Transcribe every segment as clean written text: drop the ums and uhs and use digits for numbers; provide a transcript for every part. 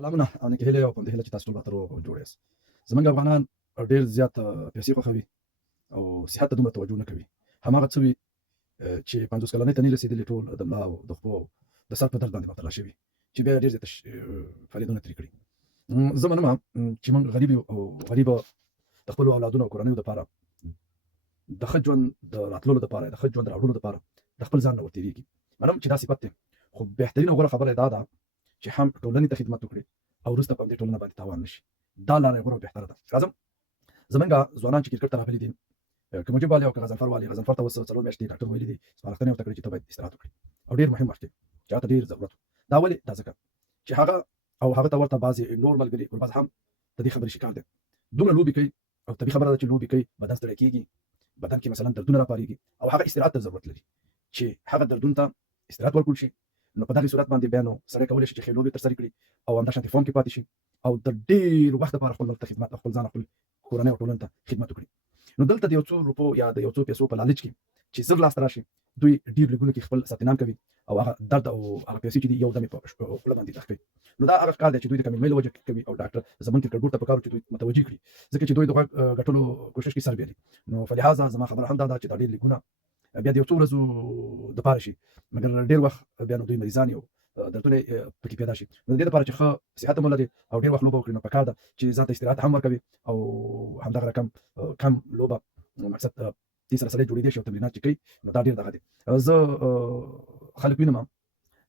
سلامونه او نیکې هیلې او په همدې هیله چې تاسو ټول به تر روغ او جوړ یاست. زموږ افغانان ډېر زیات پیسې خوښوي او صحت ته دومره توجه نه کوي. هماغه څه وي چې 50 کلنۍ ته نه رسېدلي ټول د ملا او د خپو د سر په درد باندې مبتلا شوي چې بیا ډېر زیات فعالیتونه ترې کړي. زه منم چې موږ غریب یو او غریبه د خپلو اولادونو او کورنیو دپاره د ښه ژوند د راتللو دپاره د ښه ژوند د راوړلو دپاره د خپل ځان نه ورتېرېږي. منم چې دا صفت دی، خو بهترینه او غوره خبره یې دا ده چې هم ټولنې ته خدمت وکړي او وروسته په همدې ټولنه باندې تاوان نه شي. دا لاره یې غوره او بهتره ده. راځم زمونږ ځوانان چې کرکټ ته راغلي دي، که مجيب والي او که غضنفر والي، غضنفر ته اوس 4 میاشتې ډاکټر ویلي دي سپارښتنه یې ورته کړې چې ته باید استراحت وکړې او ډېر مهم وخت دی چې هغه ته ډېر ضرورت و. دا ولې؟ دا ځکه چې هغه او هغه ته ورته بعضې نور ملګري ورباز هم د دې خبرې شکار دي. دومره لوبې کوي او طبیعي خبره ده چې لوبې کوي، بدن ستړی کېږي، بدن کې مثلا دردونه راپارېږي او هغه استراحت ته ضرورت لري چې هغه دردونو ته استراحت ورکړل شي. نو په دغه صورت باندې بیا نو سړی کولی شي چې ښې لوبې ترسره کړي او همداشانتې فارم کې پاتې شي او د ډېر وخت لپاره خپل ملک ته خدمت او خپل ځان او خپل کورنۍ او ټولنې ته خدمت وکړي. نو دلته د یو څو روپو یا د یو څو پیسو په لالچ کې چې زر لاسته راشي، دوی ډېر لیګونو کې خپل ساتنان کوي او هغه درد او هغه پیسې چې دي یو دم یې په خوله باندې دښ کوي. نو دا هغه کار دی چې دوی د کمیل میل وجه کوي او ډاکټر زمونږ کرکټ بورډ ته پکار و چې دوی متوجه کړي، ځکه چې دوی د غوږ ګټلو کوشش کې سر بیلي. نو فلهذا زما خبره هم دا ده چې دا ډېر لیګونه بیا د یو څو ورځو دپاره شي، مګر ډېر وخت بیا نو دوی مریضان یو دردونه پکې پیدا شي. نو د دې لپاره چې ښه صحت هم ولري او ډېر وخت لوبه وکړي، نو پکار ده چې ځان ته استراحت هم ورکوي او همدغه رقم کم لوبه مقصد دې سره سړی جوړېدی شي او تمرینات چې کوي نو دا ډېر دغه دی. زه خلک وینم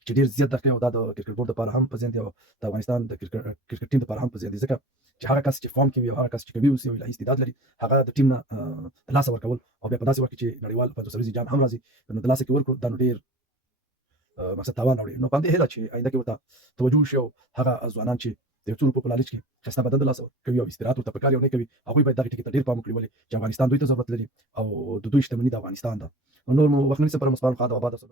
چې ډېر زیات دغه کوي او دا د کرکټ بورډ دپاره هم په زیان دی او د افغانستان د کرکټ ټیم دپاره هم په زیان دی، ځکه چې هغه کس چې فارم کې وي او هغه کس چې قوي اوسي او الهي استعداد لري، هغه د ټیم نه د لاسه ورکول او بیا په داسې وخت کې چې نړیوال 50 سريزي جام هم راځي نو د لاسه کې ورکړو، دا نو ډېر مقصد تاوان راوړي. نو په همدې هیله چې آینده کې ورته توجه وشي او هغه ځوانان چې د یو څو روپو په لالچ کې ښایسته بدن د لاسه کوي او استراحت ورته پکار یو نه کوي، هغوی باید دغې ټکي ته ډېر پام وکړي، ولې چې افغانستان دوی ته ضرورت لري او د دوی شتمني د افغانستان ده. نور مو وخت نه نیسم، پر مو سپارم. ښاد او اباد اوسه.